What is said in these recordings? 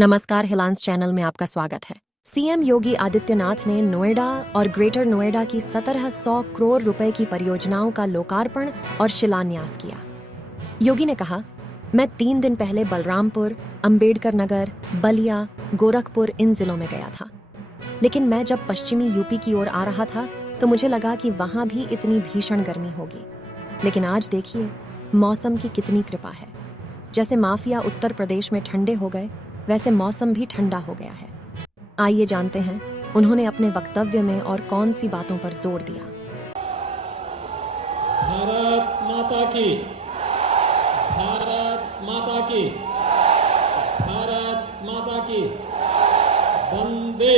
नमस्कार, हिलांस चैनल में आपका स्वागत है। सीएम योगी आदित्यनाथ ने नोएडा और ग्रेटर नोएडा की 1700 करोड़ रुपए की परियोजनाओं का लोकार्पण और शिलान्यास किया। योगी ने कहा, मैं 3 दिन पहले बलरामपुर, अंबेडकर नगर, बलिया, गोरखपुर इन जिलों में गया था, लेकिन मैं जब पश्चिमी यूपी की ओर आ रहा था तो मुझे लगा कि वहां भी इतनी भीषण गर्मी होगी, लेकिन आज देखिए मौसम की कितनी कृपा है। जैसे माफिया उत्तर प्रदेश में ठंडे हो गए, वैसे मौसम भी ठंडा हो गया है। आइए जानते हैं उन्होंने अपने वक्तव्य में और कौन सी बातों पर जोर दिया। भारत माता की, भारत माता की, भारत माता की, वंदे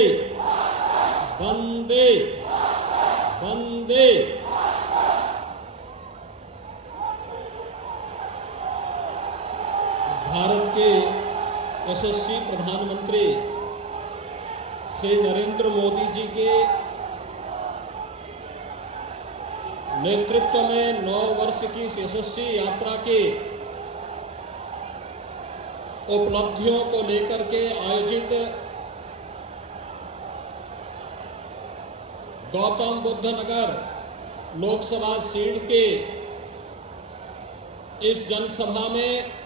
वंदे वंदे। भारत के यशस्वी प्रधानमंत्री श्री नरेंद्र मोदी जी के नेतृत्व में 9 वर्ष की इस यशस्वी यात्रा के उपलब्धियों को लेकर के आयोजित गौतम बुद्ध नगर लोकसभा सीट के इस जनसभा में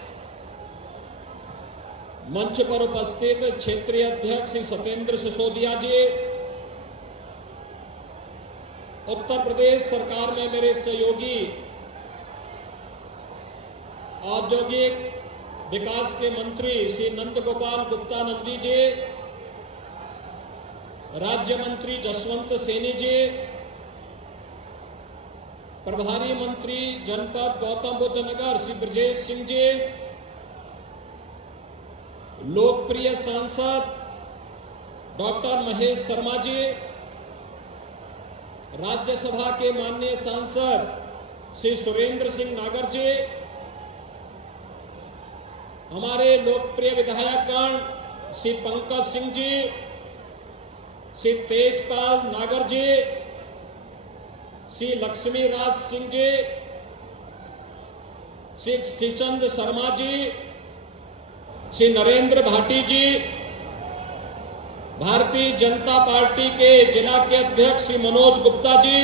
मंच पर उपस्थित क्षेत्रीय अध्यक्ष श्री सत्येंद्र सिसोदिया जी, उत्तर प्रदेश सरकार में मेरे सहयोगी औद्योगिक विकास के मंत्री श्री नंद गोपाल गुप्ता नंदी जी, राज्य मंत्री जसवंत सैनी जी, प्रभारी मंत्री जनपद गौतम बुद्ध नगर श्री ब्रजेश सिंह जी, लोकप्रिय सांसद डॉक्टर महेश शर्मा जी, राज्यसभा के माननीय सांसद श्री सुरेंद्र सिंह नागर जी, हमारे लोकप्रिय विधायकगण श्री पंकज सिंह जी, श्री तेजपाल नागर जी, श्री लक्ष्मी राज सिंह जी, श्री श्रीचंद शर्मा जी, श्री नरेंद्र भाटी जी, भारतीय जनता पार्टी के जिला के अध्यक्ष श्री मनोज गुप्ता जी,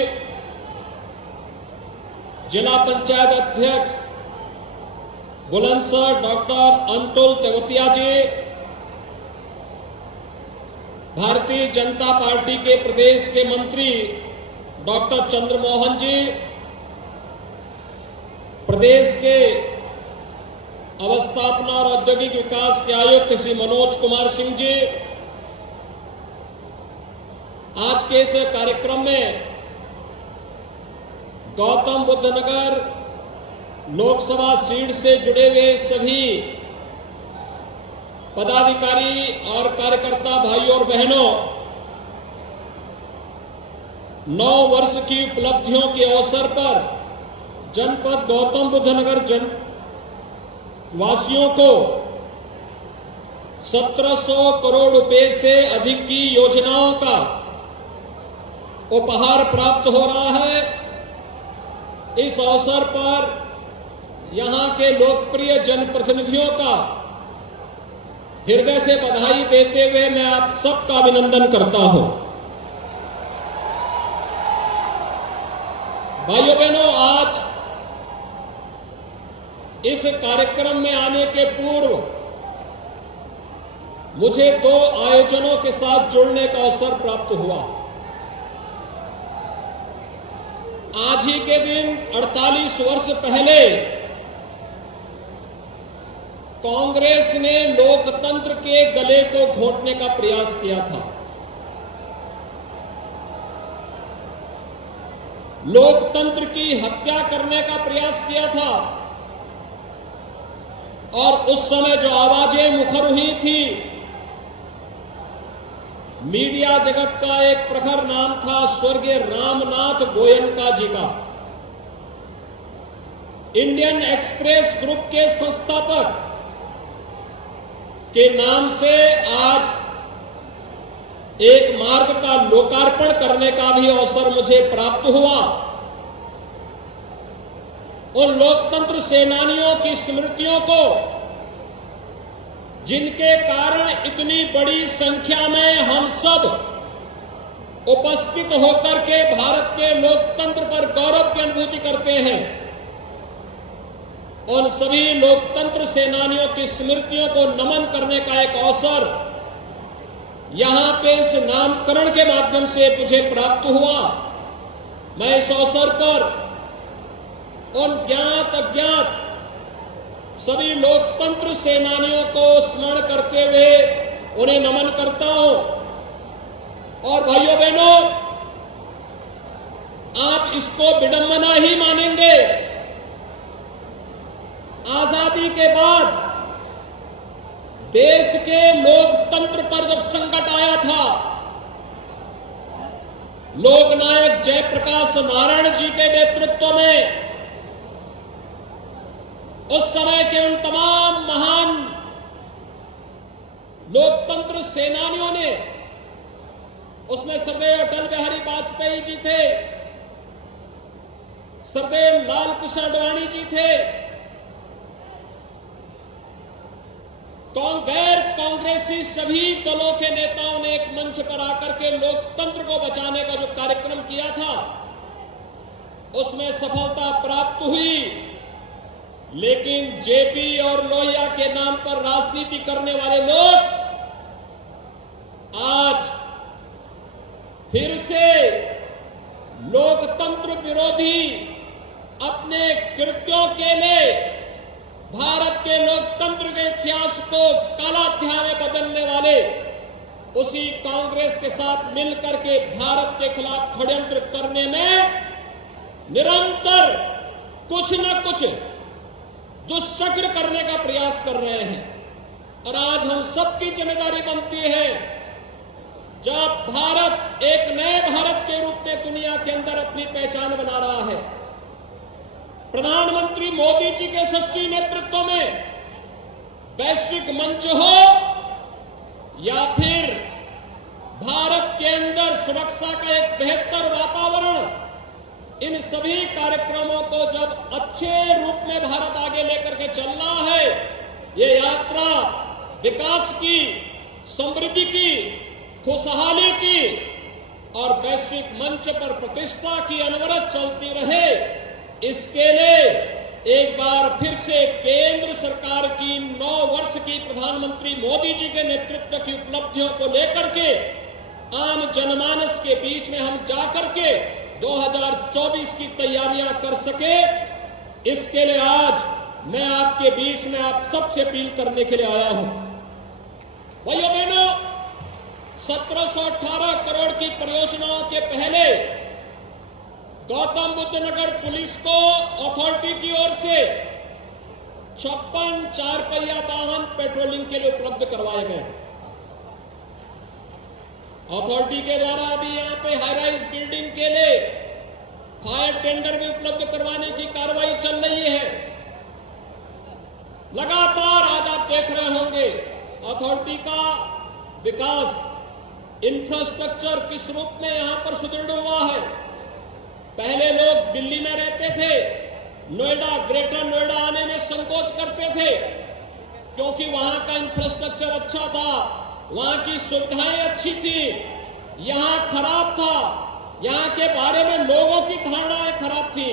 जिला पंचायत अध्यक्ष बुलंदशहर डॉक्टर अंतुल तेवतिया जी, भारतीय जनता पार्टी के प्रदेश के मंत्री डॉक्टर चंद्रमोहन जी, प्रदेश के अवस्थापना और औद्योगिक विकास के आयुक्त श्री मनोज कुमार सिंह जी, आज के इस कार्यक्रम में गौतम बुद्ध नगर लोकसभा सीट से जुड़े हुए सभी पदाधिकारी और कार्यकर्ता भाइयों और बहनों, 9 वर्ष की उपलब्धियों के अवसर पर जनपद गौतम बुद्ध नगर वासियों को 1700 करोड़ रुपए से अधिक की योजनाओं का उपहार प्राप्त हो रहा है। इस अवसर पर यहां के लोकप्रिय जनप्रतिनिधियों का हृदय से बधाई देते हुए मैं आप सबका अभिनंदन करता हूं। भाइयों बहनों, आज इस कार्यक्रम में आने के पूर्व मुझे 2 आयोजनों के साथ जुड़ने का अवसर प्राप्त हुआ। आज ही के दिन 48 वर्ष पहले कांग्रेस ने लोकतंत्र के गले को घोंटने का प्रयास किया था। लोकतंत्र की हत्या करने का प्रयास किया था और उस समय जो आवाजें मुखर हुई थी, मीडिया जगत का एक प्रखर नाम था स्वर्गीय रामनाथ गोयनका जी का। इंडियन एक्सप्रेस ग्रुप के संस्थापक के नाम से आज एक मार्ग का लोकार्पण करने का भी अवसर मुझे प्राप्त हुआ। उन लोकतंत्र सेनानियों की स्मृतियों को जिनके कारण इतनी बड़ी संख्या में हम सब उपस्थित होकर के भारत के लोकतंत्र पर गौरव की अनुभूति करते हैं। उन सभी लोकतंत्र सेनानियों की स्मृतियों को नमन करने का एक अवसर यहां पे इस नामकरण के माध्यम से मुझे प्राप्त हुआ। मैं इस अवसर पर उन ज्ञात अज्ञात सभी लोकतंत्र सेनानियों को स्मरण करते हुए उन्हें नमन करता हूं। और भाइयों बहनों, आप इसको विडंबना ही मानेंगे, आजादी के बाद देश के लोकतंत्र पर जब संकट आया था, लोकनायक जयप्रकाश नारायण जी के नेतृत्व में उस समय के उन तमाम महान लोकतंत्र सेनानियों ने, उसमें सरदेव अटल बिहारी वाजपेयी जी थे, सरदेव लाल कृष्ण आडवाणी जी थे, गैर कांग्रेसी सभी दलों के नेताओं ने एक मंच पर आकर के लोकतंत्र को बचाने का जो कार्यक्रम किया था, उसमें सफलता प्राप्त हुई। लेकिन जेपी और लोहिया के नाम पर राजनीति करने वाले लोग आज फिर से लोकतंत्र विरोधी अपने कृत्यों के लिए भारत के लोकतंत्र के इतिहास को काला अध्याय में बदलने वाले उसी कांग्रेस के साथ मिलकर के भारत के खिलाफ षड्यंत्र करने में निरंतर कुछ न कुछ दुष्चक्र करने का प्रयास कर रहे हैं। और आज हम सबकी जिम्मेदारी बनती है, जब भारत एक नए भारत के रूप में दुनिया के अंदर अपनी पहचान बना रहा है, प्रधानमंत्री मोदी जी के यशस्वी नेतृत्व में वैश्विक मंच हो या फिर भारत के अंदर सुरक्षा का एक बेहतर वातावरण, इन सभी कार्यक्रमों को जब अच्छे रूप में भारत आगे लेकर के चल रहा है, ये यात्रा विकास की, समृद्धि की, खुशहाली की और वैश्विक मंच पर प्रतिष्ठा की अनवरत चलती रहे, इसके लिए एक बार फिर से केंद्र सरकार की 9 वर्ष की प्रधानमंत्री मोदी जी के नेतृत्व की उपलब्धियों को लेकर के आम जनमानस के बीच में हम जाकर के 2024 की तैयारियां कर सके, इसके लिए आज मैं आपके बीच में आप सबसे अपील करने के लिए आया हूं। भाइयों बहनों, 1718 करोड़ की परियोजनाओं के पहले गौतम बुद्ध नगर पुलिस को अथॉरिटी की ओर से 56 4 पहिया वाहन पेट्रोलिंग के लिए उपलब्ध करवाए गए। अथॉरिटी के द्वारा अभी यहां पे हाई राइज बिल्डिंग के लिए फायर टेंडर भी उपलब्ध करवाने की कार्रवाई चल रही है। लगातार आज आप देख रहे होंगे अथॉरिटी का विकास, इंफ्रास्ट्रक्चर किस रूप में यहां पर सुदृढ़ हुआ है। पहले लोग दिल्ली में रहते थे, नोएडा, ग्रेटर नोएडा आने में संकोच करते थे क्योंकि वहां का इंफ्रास्ट्रक्चर अच्छा था, वहां की सुविधाएं अच्छी थी। यहां खराब था, यहां के बारे में लोगों की धारणाएं खराब थी।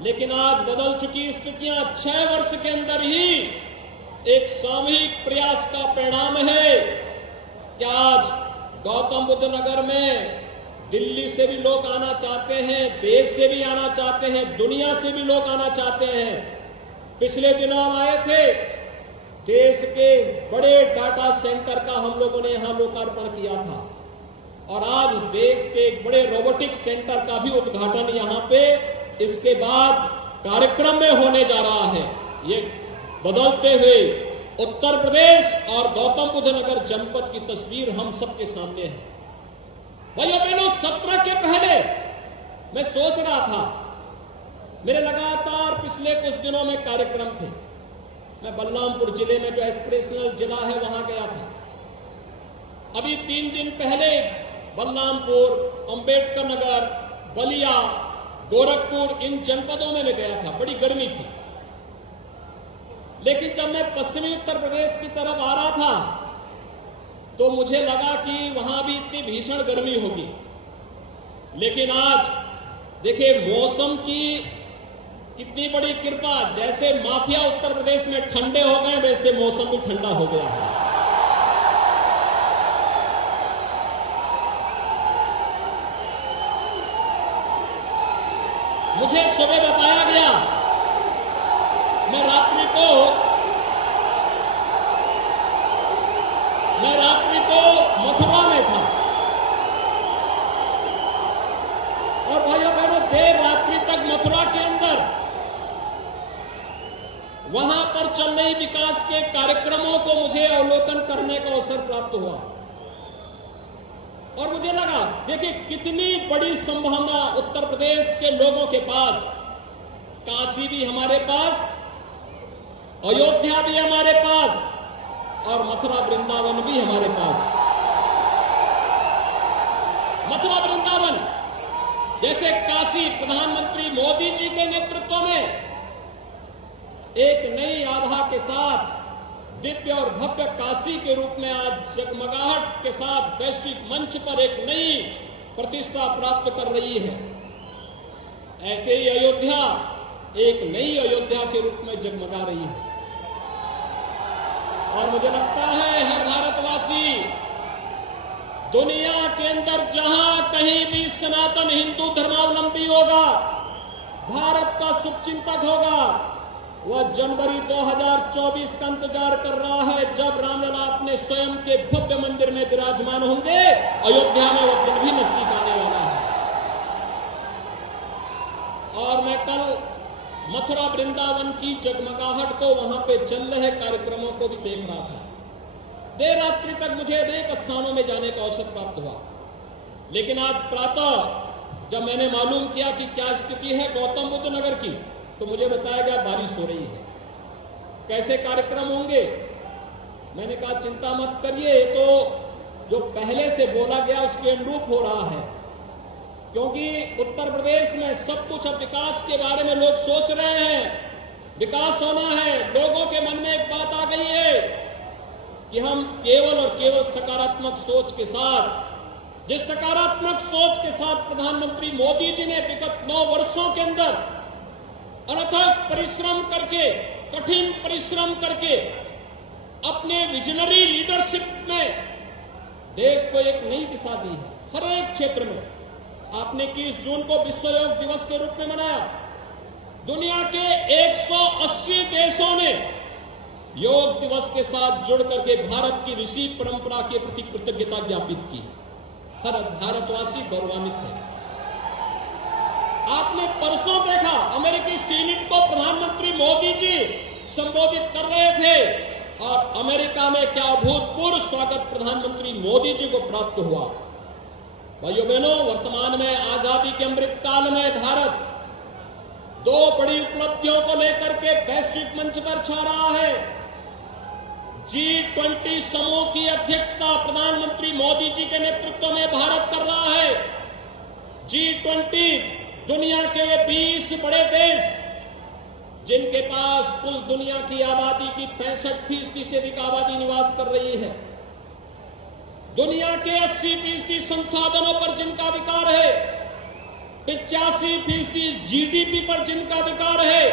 लेकिन आज बदल चुकी स्थितियां 6 वर्ष के अंदर ही एक सामूहिक प्रयास का परिणाम है कि आज गौतम बुद्ध नगर में दिल्ली से भी लोग आना चाहते हैं, देश से भी आना चाहते हैं, दुनिया से भी लोग आना चाहते हैं। पिछले दिनों हम आए थे, देश के बड़े डाटा सेंटर का हम लोगों ने यहां लोकार्पण किया था और आज देश के एक बड़े रोबोटिक्स सेंटर का भी उद्घाटन यहां पे इसके बाद कार्यक्रम में होने जा रहा है। ये बदलते हुए उत्तर प्रदेश और गौतम बुद्ध नगर जनपद की तस्वीर हम सबके सामने है। भाइयों बहनों, 17 के पहले मैं सोच रहा था, मेरे लगातार पिछले कुछ दिनों में कार्यक्रम थे। मैं बलरामपुर जिले में जो एस्पिरेशनल जिला है वहां गया था। अभी 3 दिन पहले बलरामपुर, अंबेडकर नगर, बलिया, गोरखपुर, इन जनपदों में मैं गया था। बड़ी गर्मी थी, लेकिन जब मैं पश्चिमी उत्तर प्रदेश की तरफ आ रहा था तो मुझे लगा कि वहां भी इतनी भीषण गर्मी होगी। लेकिन आज देखिए मौसम की कितनी बड़ी कृपा, जैसे माफिया उत्तर प्रदेश में ठंडे हो गए वैसे मौसम भी ठंडा हो गया है। मुझे सुबह बताया गया, मैं रात्रि को मथुरा में था और भाइयों बहनों देर रात्रि तक मथुरा के अंदर वहां पर चल रही विकास के कार्यक्रमों को मुझे अवलोकन करने का अवसर प्राप्त हुआ और मुझे लगा देखिए कितनी बड़ी संभावना उत्तर प्रदेश के लोगों के पास। काशी भी हमारे पास, अयोध्या भी हमारे पास और मथुरा वृंदावन भी हमारे पास। मथुरा वृंदावन जैसे काशी प्रधानमंत्री मोदी जी के नेतृत्व में एक नई आभा के साथ दिव्य और भव्य काशी के रूप में आज जगमगाहट के साथ वैश्विक मंच पर एक नई प्रतिष्ठा प्राप्त कर रही है। ऐसे ही अयोध्या एक नई अयोध्या के रूप में जगमगा रही है और मुझे लगता है हर भारतवासी दुनिया के अंदर जहां कहीं भी सनातन हिंदू धर्मावलंबी होगा, भारत का शुभचिंतक होगा, वह जनवरी 2024 का इंतजार कर रहा है जब रामलला अपने स्वयं के भव्य मंदिर में विराजमान होंगे। अयोध्या में वह दिन भी नजदीक आने वाला है। और मैं कल मथुरा वृंदावन की जगमगाहट को वहां पे चल रहे कार्यक्रमों को भी देख रहा था। देर रात्रि तक मुझे अनेक स्थानों में जाने का अवसर प्राप्त हुआ, लेकिन आज प्रातः जब मैंने मालूम किया कि क्या स्थिति है गौतम बुद्ध नगर की, तो मुझे बताया गया बारिश हो रही है। कैसे कार्यक्रम होंगे? मैंने कहा चिंता मत करिए, तो जो पहले से बोला गया उसके अनुरूप हो रहा है, क्योंकि उत्तर प्रदेश में सब कुछ अब विकास के बारे में लोग सोच रहे हैं। विकास होना है। लोगों के मन में एक बात आ गई है कि हम केवल और केवल सकारात्मक सोच के साथ, जिस सकारात्मक सोच के साथ प्रधानमंत्री मोदी जी ने विगत 9 वर्षों के अंदर अनथक परिश्रम करके, कठिन परिश्रम करके अपने विजनरी लीडरशिप में देश को एक नई दिशा दी है। हर एक क्षेत्र में आपने 21 जून को विश्व योग दिवस के रूप में मनाया। दुनिया के 180 देशों ने योग दिवस के साथ जुड़ करके भारत की ऋषि परंपरा के प्रति कृतज्ञता ज्ञापित की। हर भारतवासी गौरवान्वित है। आपने परसों देखा अमेरिकी सीनेट को प्रधानमंत्री मोदी जी संबोधित कर रहे थे और अमेरिका में क्या अभूतपूर्व स्वागत प्रधानमंत्री मोदी जी को प्राप्त हुआ। भाइयों बहनों, वर्तमान में आजादी के अमृत काल में भारत 2 बड़ी उपलब्धियों को लेकर के वैश्विक मंच पर छा रहा है। G20 समूह की अध्यक्षता प्रधानमंत्री मोदी जी के नेतृत्व में भारत कर रहा है। G20 दुनिया के 20 बड़े देश जिनके पास कुल दुनिया की आबादी की 65% से अधिक आबादी निवास कर रही है, दुनिया के 80% संसाधनों पर जिनका अधिकार है, 85% जीडीपी पर जिनका अधिकार है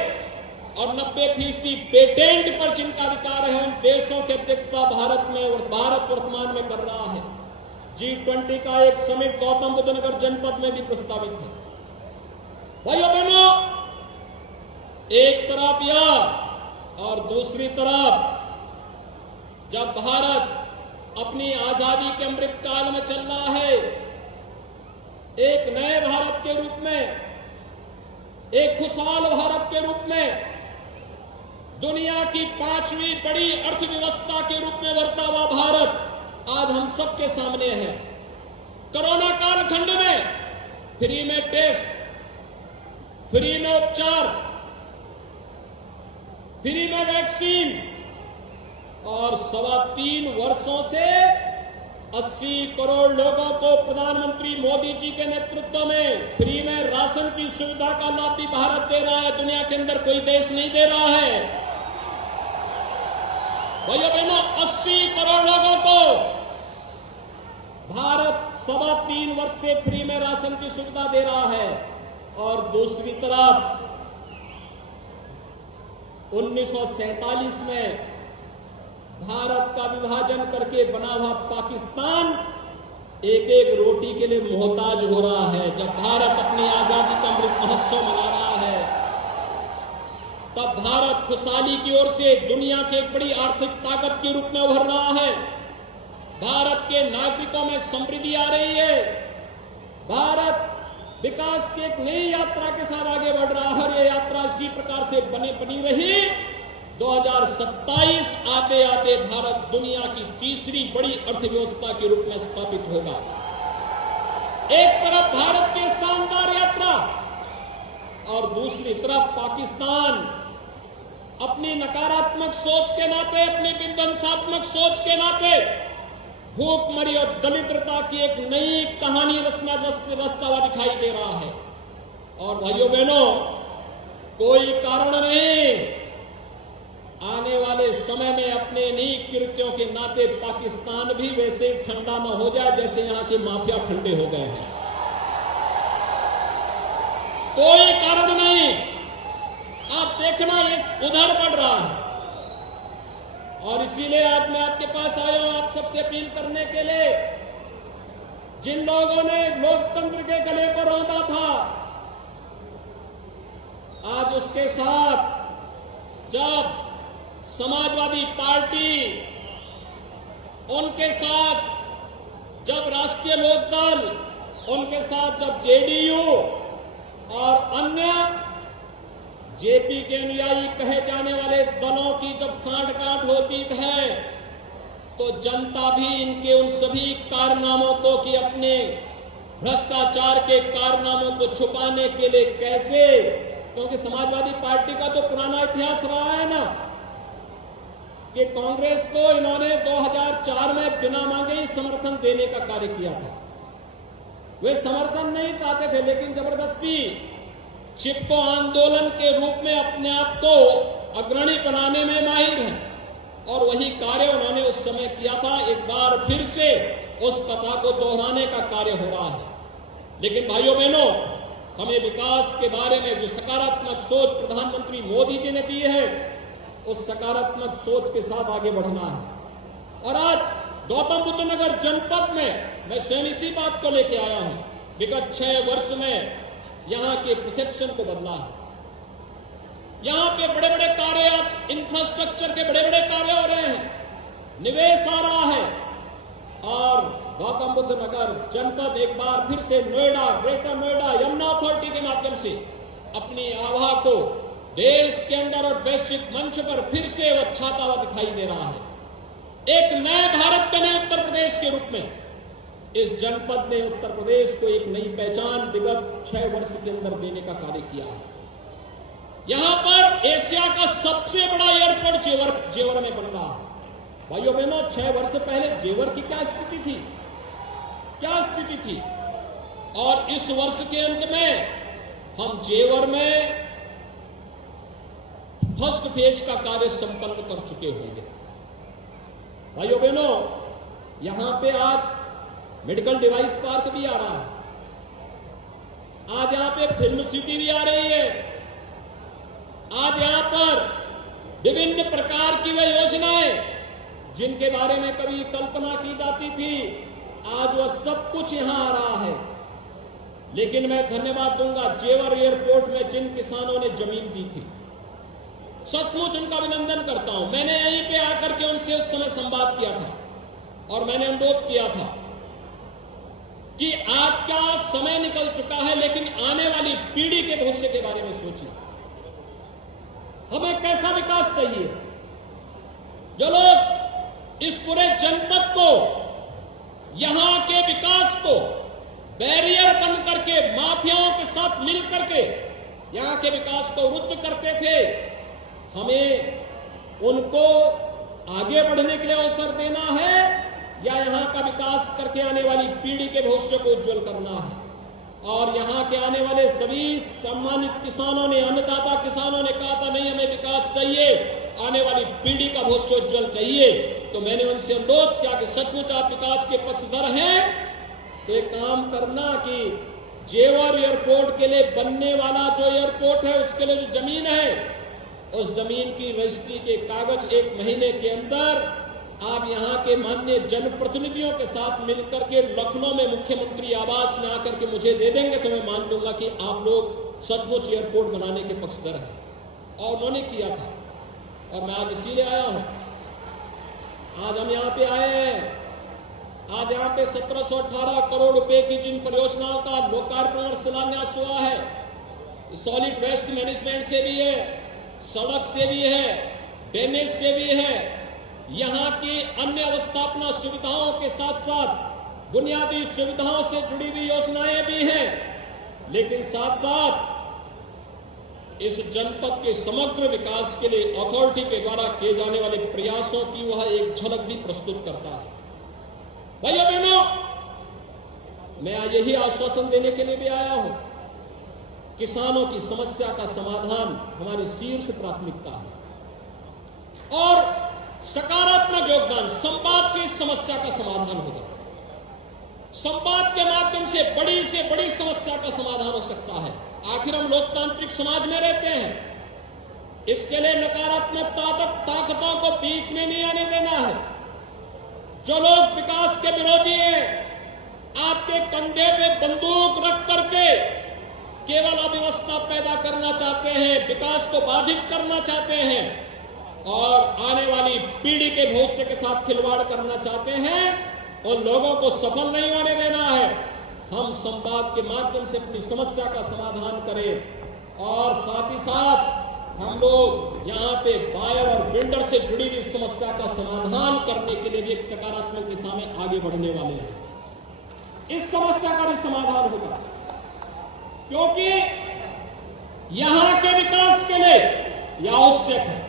और 90% पेटेंट पर जिनका अधिकार है, उन देशों की अध्यक्षता भारत में और भारत वर्तमान में कर रहा है। G20 का एक समिट गौतम बुद्ध नगर जनपद में भी प्रस्तावित है। भाइयों बहनों, एक तरफ यह और दूसरी तरफ जब भारत अपनी आजादी के अमृत काल में चल रहा है, एक नए भारत के रूप में, एक खुशहाल भारत के रूप में, दुनिया की 5वीं बड़ी अर्थव्यवस्था के रूप में उभरता हुआ भारत आज हम सबके सामने है। कोरोना कालखंड में फ्री में टेस्ट, फ्री में उपचार, फ्री में वैक्सीन और 3.25 वर्षों से 80 करोड़ लोगों को प्रधानमंत्री मोदी जी के नेतृत्व में फ्री में राशन की सुविधा का लाभ भी भारत दे रहा है। दुनिया के अंदर कोई देश नहीं दे रहा है। भाइयों बहनों, 80 करोड़ लोगों को भारत 3.25 वर्ष से फ्री में राशन की सुविधा दे रहा है। और दूसरी तरफ 1947 में भारत का विभाजन करके बना हुआ पाकिस्तान एक एक रोटी के लिए मोहताज हो रहा है। जब भारत अपनी आजादी का अमृत महोत्सव मना रहा है, तब भारत खुशहाली की ओर से दुनिया की एक बड़ी आर्थिक ताकत के रूप में उभर रहा है। भारत के नागरिकों में समृद्धि आ रही है। भारत विकास की एक नई यात्रा के साथ आगे बढ़ रहा है और ये यात्रा इसी प्रकार से बनी रही। 2027 आते आते भारत दुनिया की तीसरी बड़ी अर्थव्यवस्था के रूप में स्थापित होगा। एक तरफ भारत की शानदार यात्रा और दूसरी तरफ पाकिस्तान अपनी नकारात्मक सोच के नाते, अपनी विध्वंसात्मक सोच के नाते भूखमरी और दरिद्रता की एक नई कहानी रचता हुआ दिखाई दे रहा है। और भाइयों बहनों, कोई कारण नहीं, आने वाले समय में अपने नीच कृत्यों के नाते पाकिस्तान भी वैसे ही ठंडा न हो जाए जैसे यहां के माफिया ठंडे हो गए हैं। कोई कारण नहीं। आप देखना ये उधर बढ़ रहा है। और इसीलिए आज मैं आपके पास आया हूं आप सबसे अपील करने के लिए, जिन लोगों ने लोकतंत्र के गले पर रौंदा था, आज उसके साथ जब समाजवादी पार्टी, उनके साथ जब राष्ट्रीय लोकदल, उनके साथ जब जेडीयू और अन्य जेपी के अनुयायी कहे जाने वाले दलों की जब सांठ-गांठ होती है, तो जनता भी इनके उन सभी कारनामों को कि अपने भ्रष्टाचार के कारनामों को छुपाने के लिए कैसे, क्योंकि समाजवादी पार्टी का तो पुराना इतिहास रहा है ना कि कांग्रेस को इन्होंने 2004 में बिना मांगे ही समर्थन देने का कार्य किया था। वे समर्थन नहीं चाहते थे, लेकिन जबरदस्ती चिपको आंदोलन के रूप में अपने आप को अग्रणी बनाने में माहिर हैं और वही कार्य उन्होंने उस समय किया था। एक बार फिर से उस कथा को दोहराने का कार्य हो रहा है। लेकिन भाइयों बहनों, हमें विकास के बारे में जो सकारात्मक सोच प्रधानमंत्री मोदी जी ने की है, उस सकारात्मक सोच के साथ आगे बढ़ना है। और आज गौतम बुद्ध नगर जनपद में मैं स्वयं इसी बात को लेकर आया हूं। विगत 6 वर्ष में यहां के परसेप्शन को बदला है। यहां पे बड़े बड़े कार्य, इंफ्रास्ट्रक्चर के बड़े बड़े कार्य हो रहे हैं, निवेश आ रहा है और गौतम बुद्ध नगर जनपद एक बार फिर से नोएडा, ग्रेटर नोएडा यमुना अथॉरिटी के माध्यम से अपनी आभा को देश के अंदर और वैश्विक मंच पर फिर से वो छाता हुआ दिखाई दे रहा है। एक नए भारत के नए उत्तर प्रदेश के रूप में इस जनपद ने उत्तर प्रदेश को एक नई पहचान विगत 6 वर्ष के अंदर देने का कार्य किया है। यहां पर एशिया का सबसे बड़ा एयरपोर्ट जेवर में बन रहा है। भाइयों बहनों, 6 वर्ष पहले जेवर की क्या स्थिति थी, क्या स्थिति थी? और इस वर्ष के अंत में हम जेवर में फर्स्ट फेज का कार्य संपन्न कर चुके होंगे। भाइयों बहनों, यहां पे आज मेडिकल डिवाइस पार्क भी आ रहा है। आज यहां पे फिल्म सिटी भी आ रही है। आज यहां पर विभिन्न प्रकार की वे योजनाएं जिनके बारे में कभी कल्पना की जाती थी, आज वह सब कुछ यहां आ रहा है। लेकिन मैं धन्यवाद दूंगा जेवर एयरपोर्ट में जिन किसानों ने जमीन दी थी, सचमुच उनका अभिनंदन करता हूं। मैंने यहीं पे आकर के उनसे उस समय संवाद किया था और मैंने अनुरोध किया था कि आपका समय निकल चुका है, लेकिन आने वाली पीढ़ी के भविष्य के बारे में सोचिए। हमें कैसा विकास चाहिए? जो लोग इस पूरे जनपद को, यहां के विकास को बैरियर बन करके माफियाओं के साथ मिल करके यहां के विकास को रुद्ध करते थे, हमें उनको आगे बढ़ने के लिए अवसर देना है या यहां का विकास करके आने वाली पीढ़ी के भविष्य को उज्जवल करना है। और यहां के आने वाले सभी सम्मानित किसानों ने, अन्नदाता किसानों ने कहा था नहीं हमें विकास चाहिए, आने वाली पीढ़ी का भविष्योज्वल चाहिए, तो मैंने उनसे अनुरोध किया कि सचमुच आप विकास के पक्षधर हैं तो एक काम करना कि जेवर एयरपोर्ट के लिए बनने वाला जो एयरपोर्ट है उसके लिए जो जमीन है, उस जमीन की रजिस्ट्री के कागज 1 महीने के अंदर आप यहां के माननीय जनप्रतिनिधियों के साथ मिलकर के लखनऊ में मुख्यमंत्री आवास में आकर के मुझे दे देंगे तो मैं मान लूंगा कि आप लोग सचमुच एयरपोर्ट बनाने के पक्षधर हैं। और उन्होंने किया था, और मैं आज इसीलिए आया हूं। आज हम यहां पे आए हैं, आज यहां पे 1718 करोड़ रुपए की जिन परियोजनाओं का लोकार्पण और शिलान्यास हुआ है, सॉलिड वेस्ट मैनेजमेंट से भी है, सड़क से भी है, ड्रेनेज से भी है, यहां की अन्य अवस्थापना सुविधाओं के साथ साथ बुनियादी सुविधाओं से जुड़ी हुई योजनाएं भी हैं, लेकिन साथ साथ इस जनपद के समग्र विकास के लिए अथॉरिटी के द्वारा किए जाने वाले प्रयासों की वह एक झलक भी प्रस्तुत करता है। भाइयों बहनों, मैं यही आश्वासन देने के लिए भी आया हूं, किसानों की समस्या का समाधान हमारी शीर्ष प्राथमिकता है और सकारात्मक योगदान, संवाद से इस समस्या का समाधान होगा। संवाद के माध्यम से बड़ी समस्या का समाधान हो सकता है। आखिर हम लोकतांत्रिक समाज में रहते हैं, इसके लिए नकारात्मक ताकतों को बीच में नहीं आने देना है। जो लोग विकास के विरोधी हैं, आपके कंधे पे बंदूक रख करके केवल अव्यवस्था पैदा करना चाहते हैं, विकास को बाधित करना चाहते हैं और आने वाली पीढ़ी के भविष्य के साथ खिलवाड़ करना चाहते हैं, उन लोगों को सफल नहीं होने देना है। हम संवाद के माध्यम से अपनी समस्या का समाधान करें और साथ ही साथ हम लोग यहाँ पे बायर और बिल्डर से जुड़ी हुई समस्या का समाधान करने के लिए भी एक सकारात्मक दिशा में आगे बढ़ने वाले हैं। इस समस्या का भी समाधान होगा, क्योंकि यहाँ के विकास के लिए यह आवश्यक है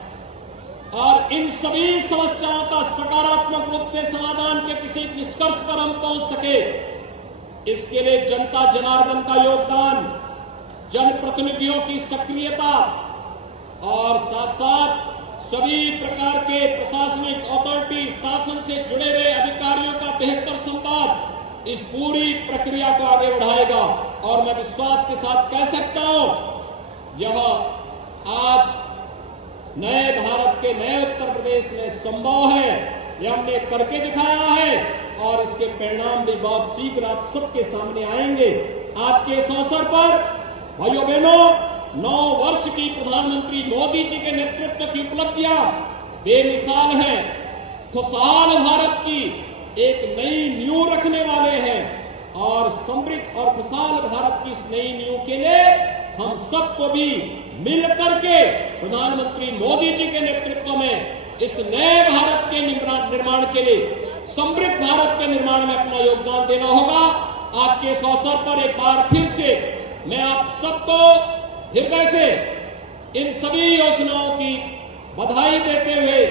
और इन सभी समस्याओं का सकारात्मक रूप से समाधान के किसी निष्कर्ष पर हम पहुंच सके, इसके लिए जनता जनार्दन का योगदान, जनप्रतिनिधियों की सक्रियता और साथ साथ सभी प्रकार के प्रशासनिक अथॉरिटी, शासन से जुड़े हुए अधिकारियों का बेहतर संवाद इस पूरी प्रक्रिया को आगे बढ़ाएगा। और मैं विश्वास के साथ कह सकता हूं, यह आज नए भारत के नए उत्तर प्रदेश में संभव है, यह हमने करके दिखाया है और इसके परिणाम भी बहुत शीघ्र आप सबके सामने आएंगे। आज के इस अवसर पर भाइयों बहनों, 9 वर्ष की प्रधानमंत्री मोदी जी के नेतृत्व की उपलब्धियां बेमिसाल हैं। खुशहाल भारत की एक नई नींव रखने वाले हैं और समृद्ध और खुशहाल भारत की इस नई नींव के लिए हम सबको भी मिलकर के प्रधानमंत्री मोदी जी के नेतृत्व में इस नए भारत के निर्माण के लिए, समृद्ध भारत के निर्माण में अपना योगदान देना होगा। आज के इस अवसर पर एक बार फिर से मैं आप सबको हृदय से इन सभी योजनाओं की बधाई देते हुए,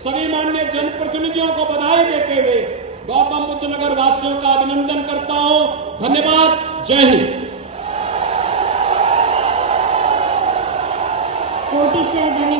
सभी माननीय जनप्रतिनिधियों को बधाई देते हुए गौतम बुद्ध नगर वासियों का अभिनंदन करता हूं। धन्यवाद। जय हिंद। कोटि से धन्यवाद।